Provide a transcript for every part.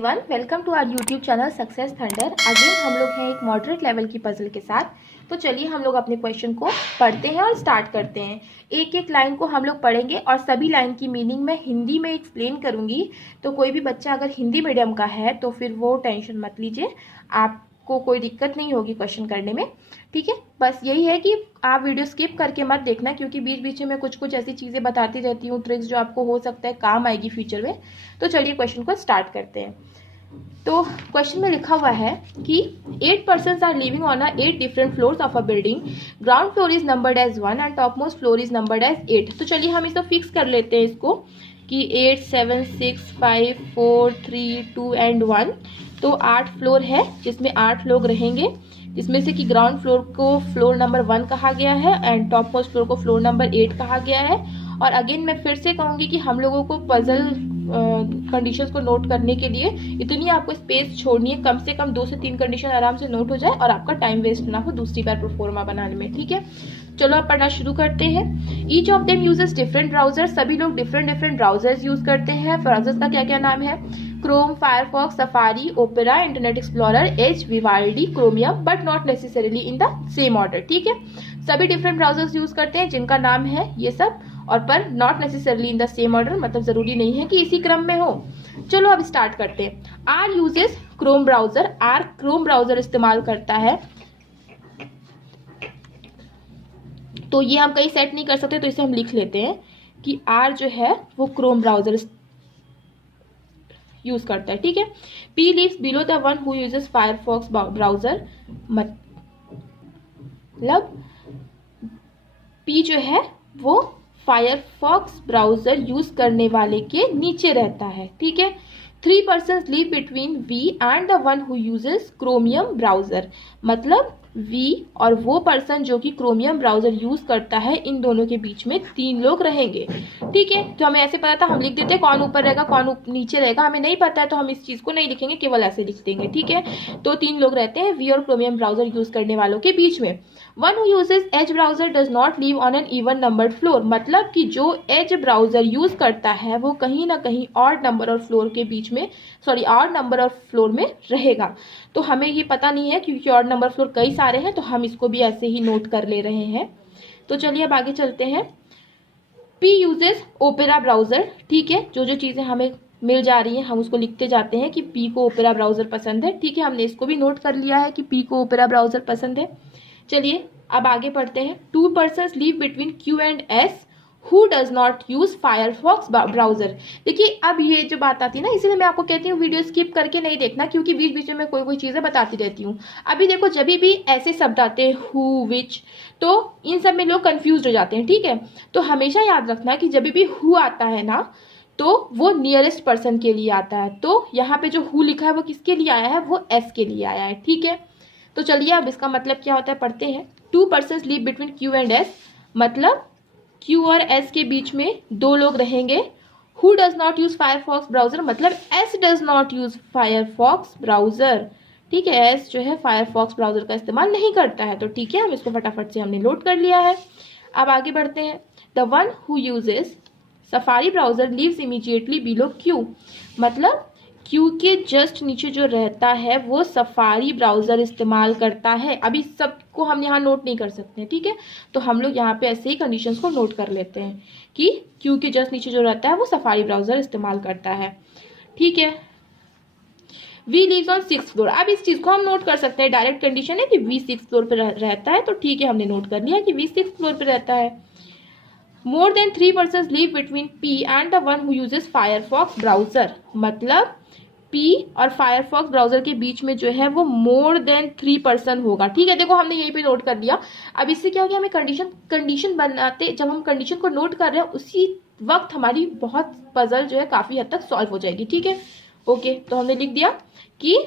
Everyone, welcome to our YouTube channel success thunder. Again हम लोग हैं एक मॉडरेट लेवल की पजल के साथ। तो चलिए हम लोग अपने क्वेश्चन को पढ़ते हैं और स्टार्ट करते हैं। एक एक लाइन को हम लोग पढ़ेंगे और सभी लाइन की मीनिंग मैं हिंदी में एक्सप्लेन करूंगी। तो कोई भी बच्चा अगर हिंदी मीडियम का है तो फिर वो टेंशन मत लीजिए, आपको कोई दिक्कत नहीं होगी क्वेश्चन करने में। ठीक है, बस यही है कि आप वीडियो स्किप करके मत देखना, क्योंकि बीच बीच में मैं कुछ कुछ ऐसी चीज़ें बताती रहती हूँ, ट्रिक्स जो आपको हो सकता है काम आएगी फ्यूचर में। तो चलिए क्वेश्चन को स्टार्ट करते हैं। तो क्वेश्चन में लिखा हुआ है कि 8 persons are living on 8 different floors of a building. Ground floor is numbered as 1 and top most floor is numbered as 8। तो चलिए हम इसको फिक्स कर लेते हैं इसको कि 8 7 6 5 4 3 2 एंड 1। तो 8 फ्लोर है जिसमें 8 लोग रहेंगे, जिसमें से कि ग्राउंड फ्लोर को फ्लोर नंबर 1 कहा गया है एंड टॉप मोस्ट फ्लोर को फ्लोर नंबर 8 कहा गया है। और अगेन मैं फिर से कहूँगी कि हम लोगों को पजल कंडीशंस को नोट करने के लिए इतनी आपको स्पेस छोड़नी है, कम से कम 2 से 3 कंडीशन आराम से नोट हो जाए और आपका टाइम वेस्ट ना हो दूसरी बार प्रोफोर्मा बनाने में। ठीक है, चलो अब पढ़ना शुरू करते हैं। Each of them uses different browser. सभी लोग डिफरेंट डिफरेंट ब्राउजर्स यूज करते हैं। ब्राउजर्स का क्या क्या नाम है? Chrome, Firefox, Safari, Opera, Internet Explorer, Edge, Vivaldi, Chromium, but not necessarily in the same order. ठीक है, सभी डिफरेंट ब्राउजर्स यूज करते हैं जिनका नाम है ये सब, और पर not necessarily in the same order, मतलब जरूरी नहीं है कि इसी क्रम में हो। चलो अब स्टार्ट करते हैं। R uses Chrome browser. R Chrome browser इस्तेमाल करता है। तो ये हम कहीं सेट नहीं कर सकते, तो इसे हम लिख लेते हैं कि आर जो है वो क्रोम ब्राउजर यूज करता है। ठीक है, P lives below the one who uses Firefox browser. मतलब पी जो है वो फायरफॉक्स ब्राउजर यूज करने वाले के नीचे रहता है। ठीक है, 3 persons live between V and the one who uses Chromium browser. मतलब वी और वो पर्सन जो कि क्रोमियम ब्राउजर यूज करता है, इन दोनों के बीच में 3 लोग रहेंगे। ठीक है, तो हमें ऐसे पता था, हम लिख देते हैं कौन ऊपर रहेगा कौन नीचे रहेगा। हमें नहीं पता है तो हम इस चीज को नहीं लिखेंगे, केवल ऐसे लिख देंगे। ठीक है, तो 3 लोग रहते हैं वी और क्रोमियम ब्राउजर यूज करने वालों के बीच में। One who uses as browser does not live on an even numbered floor. मतलब कि जो एज ब्राउजर यूज करता है वो कहीं ना कहीं ऑड नंबर और फ्लोर के बीच में, ऑड नंबर और फ्लोर में रहेगा। तो हमें ये पता नहीं है क्योंकि ऑड नंबर फ्लोर कई सारे हैं, तो हम इसको भी ऐसे ही नोट कर ले रहे हैं। तो चलिए अब आगे चलते हैं। P uses opera browser. ठीक है, जो जो चीजें हमें मिल जा रही है हम उसको लिखते जाते हैं कि पी को ओपेरा ब्राउजर पसंद है। ठीक है, हमने इसको भी नोट कर लिया है कि पी को ओपेरा ब्राउजर पसंद है। चलिए अब आगे पढ़ते हैं। 2 persons live between Q and S who does not use Firefox browser. देखिए अब ये जो बात आती है ना, इसलिए मैं आपको कहती हूँ वीडियो स्किप करके नहीं देखना, क्योंकि बीच बीच में मैं कोई कोई चीजें बताती रहती हूँ। अभी देखो, जब भी ऐसे शब्द आते हैं हु, विच, तो इन सब में लोग कंफ्यूज हो जाते हैं। ठीक है, तो हमेशा याद रखना कि जब भी हु आता है ना तो वो नियरेस्ट पर्सन के लिए आता है। तो यहाँ पे जो हु लिखा है वो किसके लिए आया है? वो एस के लिए आया है। ठीक है, तो चलिए अब इसका मतलब क्या होता है पढ़ते हैं। 2 persons live between Q and S. मतलब क्यू और एस के बीच में 2 लोग रहेंगे। Who does not use Firefox browser. मतलब S does not use Firefox browser. ठीक है, एस जो है फायरफॉक्स ब्राउजर का इस्तेमाल नहीं करता है। तो ठीक है, हम इसको फटाफट से हमने नोट कर लिया है। अब आगे बढ़ते हैं। The one who uses Safari browser lives immediately below Q. मतलब क्यू के जस्ट नीचे जो रहता है वो सफारी ब्राउजर इस्तेमाल करता है। अभी सबको हम यहाँ नोट नहीं कर सकते हैं। ठीक है, तो हम लोग यहाँ पे ऐसे ही कंडीशंस को नोट कर लेते हैं कि क्यू के जस्ट नीचे जो रहता है वो सफारी ब्राउजर इस्तेमाल करता है। ठीक है, we lives on 6th floor. अब इस चीज को हम नोट कर सकते हैं, डायरेक्ट कंडीशन है कि वी 6th फ्लोर पे रहता है। तो ठीक है, हमने नोट कर लिया कि वी 6th फ्लोर पे रहता है। More than 3 persons live between P and the one who uses Firefox browser. मतलब पी और फायरफॉक्स ब्राउजर के बीच में जो है वो मोर देन 3 person होगा। ठीक है, देखो हमने यहीं पे नोट कर लिया। अब इससे क्या हो गया, हमें कंडीशन बनाते, जब हम कंडीशन को नोट कर रहे हैं उसी वक्त हमारी बहुत पजल जो है काफी हद तक सॉल्व हो जाएगी। ठीक है, ओके, तो हमने लिख दिया कि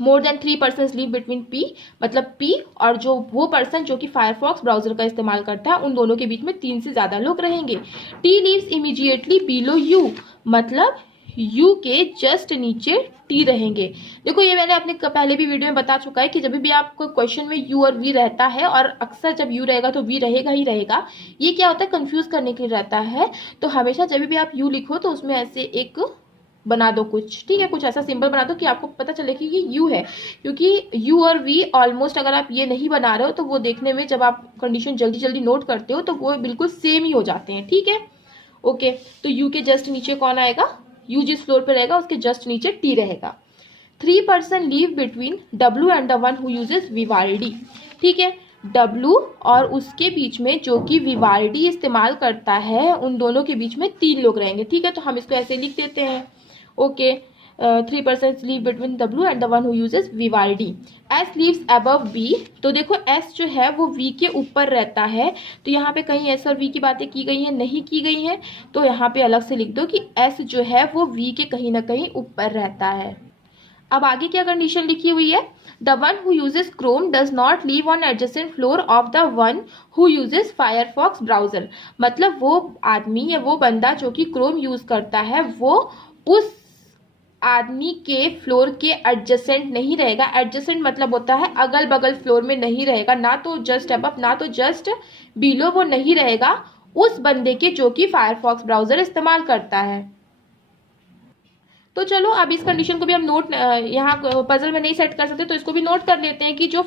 more than 3 persons live between P, मतलब पी और जो वो पर्सन जो कि फायरफॉक्स ब्राउजर का इस्तेमाल करता है उन दोनों के बीच में 3 से ज्यादा लोग रहेंगे। T lives immediately below U. मतलब यू के जस्ट नीचे टी रहेंगे। देखो ये मैंने अपने पहले भी वीडियो में बता चुका है कि जब भी आपको क्वेश्चन में यू और वी रहता है, और अक्सर जब यू रहेगा तो वी रहेगा ही रहेगा, ये क्या होता है कंफ्यूज करने के लिए रहता है। तो हमेशा जब भी आप यू लिखो तो उसमें ऐसे एक बना दो कुछ, ठीक है, कुछ ऐसा सिंबल बना दो कि आपको पता चले कि ये यू है, क्योंकि यू और वी ऑलमोस्ट अगर आप ये नहीं बना रहे हो तो वो देखने में जब आप कंडीशन जल्दी जल्दी नोट करते हो तो वो बिल्कुल सेम ही हो जाते हैं, ठीक है। ओके, तो यू के जस्ट नीचे कौन आएगा, यू जिस फ्लोर पे रहेगा उसके जस्ट नीचे टी रहेगा। 3% leave between W and the one who uses Vivaldi, ठीक है, डब्ल्यू और उसके बीच में जो कि विवाल्डी इस्तेमाल करता है, उन दोनों के बीच में 3 लोग रहेंगे, ठीक है, तो हम इसको ऐसे लिख देते हैं। Okay, 3% leave between W and the one who uses Vivaldi. S leaves above V, तो देखो एस जो है वो वी के ऊपर रहता है, तो यहाँ पे कहीं एस और वी की बातें की गई हैं, नहीं की गई हैं, तो यहाँ पे अलग से लिख दो कि एस जो है वो वी के कहीं ना कहीं ऊपर रहता है। अब आगे क्या कंडीशन लिखी हुई है, the one who uses Chrome does not leave on adjacent floor of the one who uses Firefox browser, मतलब वो आदमी या वो बंदा जो कि क्रोम यूज करता है वो उस आदमी के फ्लोर के एडजेसेंट नहीं रहेगा। एडजेसेंट मतलब होता है अगल बगल फ्लोर में नहीं रहेगा, ना तो जस्ट अबव ना तो जस्ट बिलो, वो नहीं रहेगा उस बंदे के जो कि फायरफॉक्स ब्राउजर इस्तेमाल करता है। तो चलो अब इस कंडीशन को भी हम नोट यहाँ पजल में नहीं सेट कर सकते तो इसको भी नोट कर लेते हैं कि जो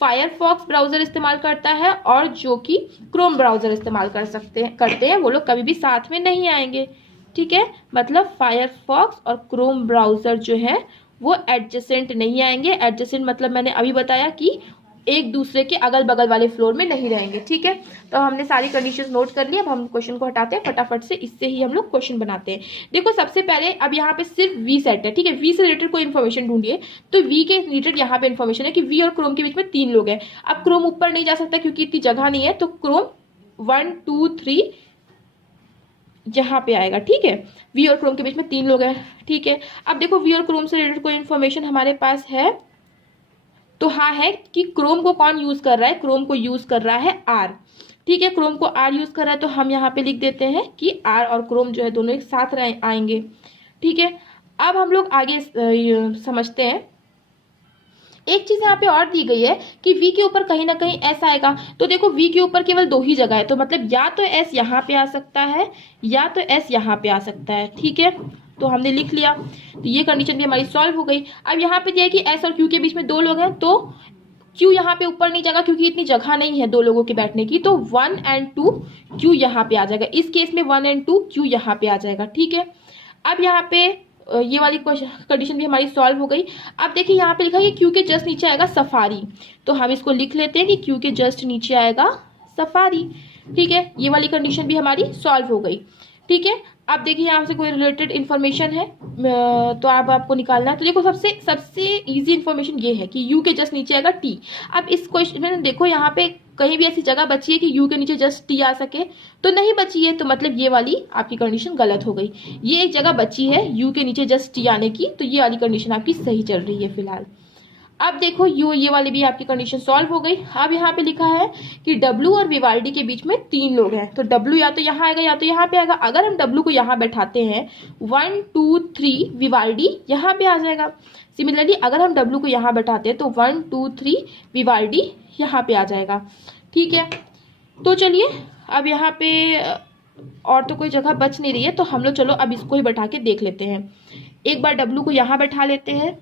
फायरफॉक्स ब्राउजर इस्तेमाल करता है और जो कि क्रोम ब्राउजर इस्तेमाल करते हैं वो लोग कभी भी साथ में नहीं आएंगे, ठीक है, मतलब फायरफॉक्स और क्रोम ब्राउजर जो है वो एडजेसेंट नहीं आएंगे। एडजेसेंट मतलब मैंने अभी बताया कि एक दूसरे के अगल बगल वाले फ्लोर में नहीं रहेंगे, ठीक है। तो हमने सारी कंडीशंस नोट कर ली, अब हम क्वेश्चन को हटाते हैं फटाफट से, इससे ही हम लोग क्वेश्चन बनाते हैं। देखो सबसे पहले अब यहाँ पे सिर्फ वी सेट है, ठीक है, वी से रिलेटेड कोई इन्फॉर्मेशन ढूंढिए, तो वी के रिलेटेड यहाँ पे इन्फॉर्मेशन है कि वी और क्रोम के बीच में 3 लोग हैं। अब क्रोम ऊपर नहीं जा सकता क्योंकि इतनी जगह नहीं है, तो क्रोम 1 2 3 यहाँ पे आएगा, ठीक है, वी और क्रोम के बीच में 3 लोग हैं, ठीक है। अब देखो वी और क्रोम से रिलेटेड कोई इन्फॉर्मेशन हमारे पास है, तो हाँ है कि क्रोम को कौन यूज कर रहा है, क्रोम को यूज कर रहा है आर, ठीक है, क्रोम को आर यूज कर रहा है, तो हम यहाँ पे लिख देते हैं कि आर और क्रोम जो है दोनों एक साथ आएंगे, ठीक है। अब हम लोग आगे समझते हैं, एक चीज यहाँ पे और दी गई है कि V के ऊपर कहीं ना कहीं S आएगा, तो देखो V के ऊपर केवल 2 ही जगह है, तो मतलब या तो S यहाँ पे आ सकता है या तो S यहाँ पे आ सकता है, ठीक है, तो हमने लिख लिया, तो ये कंडीशन भी हमारी सॉल्व हो गई। अब यहाँ पे दिया है कि S और Q के बीच में 2 लोग हैं, तो Q यहाँ पे ऊपर नहीं जाएगा क्योंकि इतनी जगह नहीं है 2 लोगों के बैठने की, तो 1 और 2 Q यहाँ पे आ जाएगा, इस केस में 1 और 2 Q यहाँ पे आ जाएगा, ठीक है। अब यहाँ पे ये वाली कंडीशन भी हमारी सॉल्व हो गई। अब देखिए यहाँ पे लिखा है कि क्यू के जस्ट नीचे आएगा सफारी, तो हम इसको लिख लेते हैं कि क्यू के जस्ट नीचे आएगा सफारी, ठीक है, ये वाली कंडीशन भी हमारी सॉल्व हो गई, ठीक है। अब देखिए यहाँ से कोई रिलेटेड इन्फॉर्मेशन है तो आप आपको निकालना है, तो देखो सबसे इजी इन्फॉर्मेशन ये है कि यू के जस्ट नीचे आएगा टी। अब इस क्वेश्चन में देखो यहाँ पे कहीं भी ऐसी जगह बची है कि यू के नीचे जस्ट टी आ सके, तो नहीं बची है, तो मतलब ये वाली आपकी कंडीशन गलत हो गई। ये एक जगह बची है यू के नीचे जस्ट टी आने की, तो ये वाली कंडीशन आपकी सही चल रही है फिलहाल। अब देखो ये वाली भी आपकी कंडीशन सॉल्व हो गई। अब यहाँ पे लिखा है कि डब्ल्यू और विवाल्डी के बीच में 3 लोग हैं, तो डब्ल्यू या तो यहाँ आएगा या तो यहाँ पे आएगा। अगर हम डब्ल्यू को यहाँ बैठाते हैं 1 2 3 विवाल्डी यहाँ पे आ जाएगा। सिमिलरली अगर हम डब्ल्यू को यहाँ बैठाते हैं तो 1 2 3 विवाल्डी यहाँ पे आ जाएगा, ठीक है। तो चलिए अब यहाँ पे और तो कोई जगह बच नहीं रही है, तो हम लोग चलो अब इसको ही बैठा के देख लेते हैं। एक बार डब्ल्यू को यहाँ बैठा लेते हैं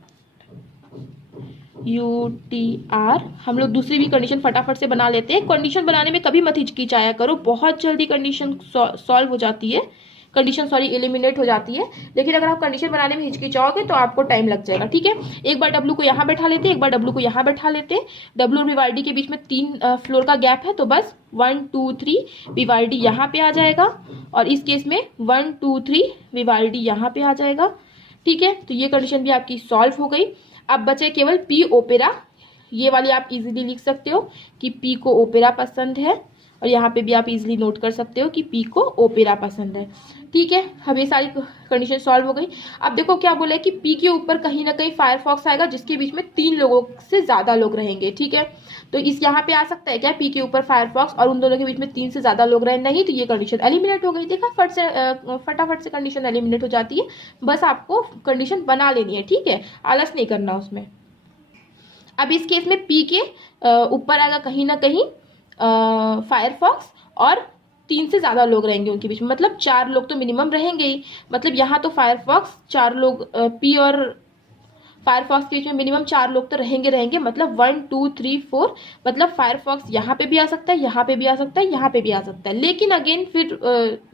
UTR, हम लोग दूसरी भी कंडीशन फटाफट से बना लेते हैं। कंडीशन बनाने में कभी मत हिचकिचाया करो, बहुत जल्दी कंडीशन सॉल्व हो जाती है, कंडीशन एलिमिनेट हो जाती है, लेकिन अगर आप कंडीशन बनाने में हिचकिचाओगे तो आपको टाइम लग जाएगा, ठीक है। एक बार डब्ल्यू को यहाँ बैठा लेते हैं, एक बार डब्ल्यू को यहाँ बैठा लेते हैं। डब्ल्यू और विवाल्डी के बीच में 3 फ्लोर का गैप है, तो बस 1 2 3 विवाल्डी यहाँ पे आ जाएगा, और इस केस में 1 2 3 विवाल्डी यहाँ पे आ जाएगा, ठीक है। तो ये कंडीशन भी आपकी सॉल्व हो गई। अब बचे केवल पी ओपेरा, ये वाली आप इजीली लिख सकते हो कि पी को ओपेरा पसंद है, और यहाँ पे भी आप इजीली नोट कर सकते हो कि पी को ओपेरा पसंद है, ठीक है। अब ये सारी कंडीशन सॉल्व हो गई। अब देखो क्या बोला है कि पी के ऊपर कहीं ना कहीं फायरफॉक्स आएगा जिसके बीच में 3 लोगों से ज्यादा लोग रहेंगे, ठीक है। तो इस यहाँ पे आ सकता है क्या पी के ऊपर फायरफॉक्स और उन दोनों के बीच में 3 से ज्यादा लोग रहे, नहीं, तो ये कंडीशन एलिमिनेट हो गई। देखा फटाफट से कंडीशन एलिमिनेट हो जाती है, बस आपको कंडीशन बना लेनी है, ठीक है, आलस नहीं करना उसमें। अब इस केस में पी के ऊपर आएगा कहीं ना कहीं फायरफॉक्स, और 3 से ज़्यादा लोग रहेंगे उनके बीच में, मतलब 4 लोग तो मिनिमम रहेंगे ही। मतलब यहाँ तो फायरफॉक्स 4 लोग, पी और फायरफॉक्स के बीच में मिनिमम 4 लोग तो रहेंगे, मतलब 1 2 3 4, मतलब फायरफॉक्स यहाँ पे भी आ सकता है, यहाँ पे भी आ सकता है, यहाँ पे भी आ सकता है। लेकिन अगेन फिर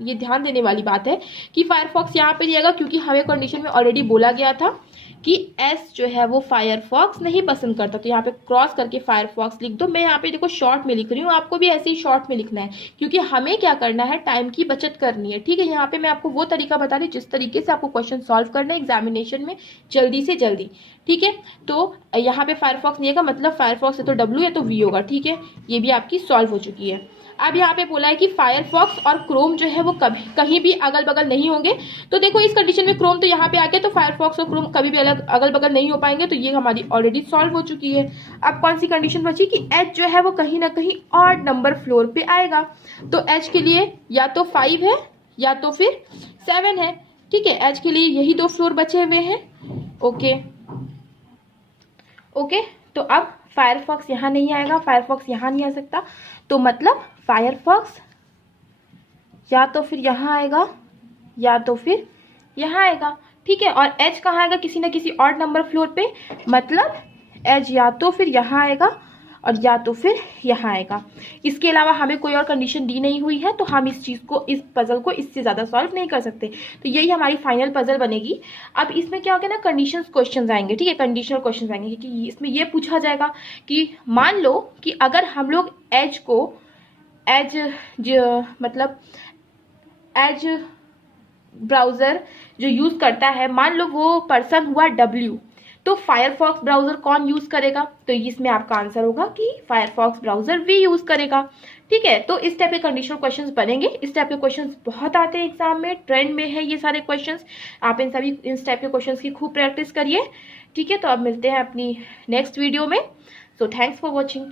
ये ध्यान देने वाली बात है कि फायरफॉक्स यहाँ पे नहीं आएगा, क्योंकि हमें कंडीशन में ऑलरेडी बोला गया था कि एस जो है वो फायरफॉक्स नहीं पसंद करता। तो यहाँ पे क्रॉस करके फायरफॉक्स लिख दो। मैं यहाँ पे देखो शॉर्ट में लिख रही हूँ, आपको भी ऐसे ही शॉर्ट में लिखना है, क्योंकि हमें क्या करना है, टाइम की बचत करनी है। ठीक है, यहाँ पे मैं आपको वो तरीका बता रही हूँ जिस तरीके से आपको क्वेश्चन सॉल्व करना है एग्जामिनेशन में जल्दी से जल्दी। ठीक है, तो यहाँ पे फायरफॉक्स नहीं आएगा, मतलब फायरफॉक्स है तो W या तो V होगा। ठीक है, ये भी आपकी सॉल्व हो चुकी है। अब यहाँ पे बोला है कि फायरफॉक्स और क्रोम जो है वो कभी कहीं भी अगल बगल नहीं होंगे। तो देखो इस कंडीशन में क्रोम तो यहाँ पे आ गया, तो फायरफॉक्स और क्रोम कभी भी अगल बगल नहीं हो पाएंगे, तो ये हमारी ऑलरेडी सॉल्व हो चुकी है। अब कौन सी कंडीशन बची कि एच जो है वो कहीं ना कहीं ऑड नंबर फ्लोर पे आएगा। तो एच के लिए या तो 5 है या तो फिर 7 है। ठीक है, एच के लिए यही 2 फ्लोर बचे हुए हैं। ओके, तो अब फायरफॉक्स यहाँ नहीं आएगा, फायरफॉक्स यहाँ नहीं आ सकता, तो मतलब फायरफॉक्स या तो फिर यहाँ आएगा या तो फिर यहाँ आएगा। ठीक है, और एच कहाँ आएगा, किसी ना किसी ऑड नंबर फ्लोर पे, मतलब एच या तो फिर यहाँ आएगा और या तो फिर यहाँ आएगा। इसके अलावा हमें कोई और कंडीशन दी नहीं हुई है, तो हम इस चीज़ को, इस पजल को इससे ज़्यादा सॉल्व नहीं कर सकते। तो यही हमारी फाइनल पजल बनेगी। अब इसमें क्या होगा ना, कंडीशंस क्वेश्चंस आएंगे। ठीक है, कंडीशनल क्वेश्चंस आएंगे, क्योंकि इसमें ये पूछा जाएगा कि मान लो कि अगर हम लोग एज को मतलब एज ब्राउज़र जो यूज़ करता है, मान लो वो पर्सन हुआ W, तो फायरफॉक्स ब्राउज़र कौन यूज़ करेगा, तो इसमें आपका आंसर होगा कि फायरफॉक्स ब्राउज़र V यूज़ करेगा। ठीक है, तो इस टाइप के कंडीशनल क्वेश्चंस बनेंगे। इस टाइप के क्वेश्चंस बहुत आते हैं एग्जाम में, ट्रेंड में है ये सारे क्वेश्चंस। आप इन टाइप के क्वेश्चंस की खूब प्रैक्टिस करिए। ठीक है, तो अब मिलते हैं अपनी नेक्स्ट वीडियो में। So thanks for watching.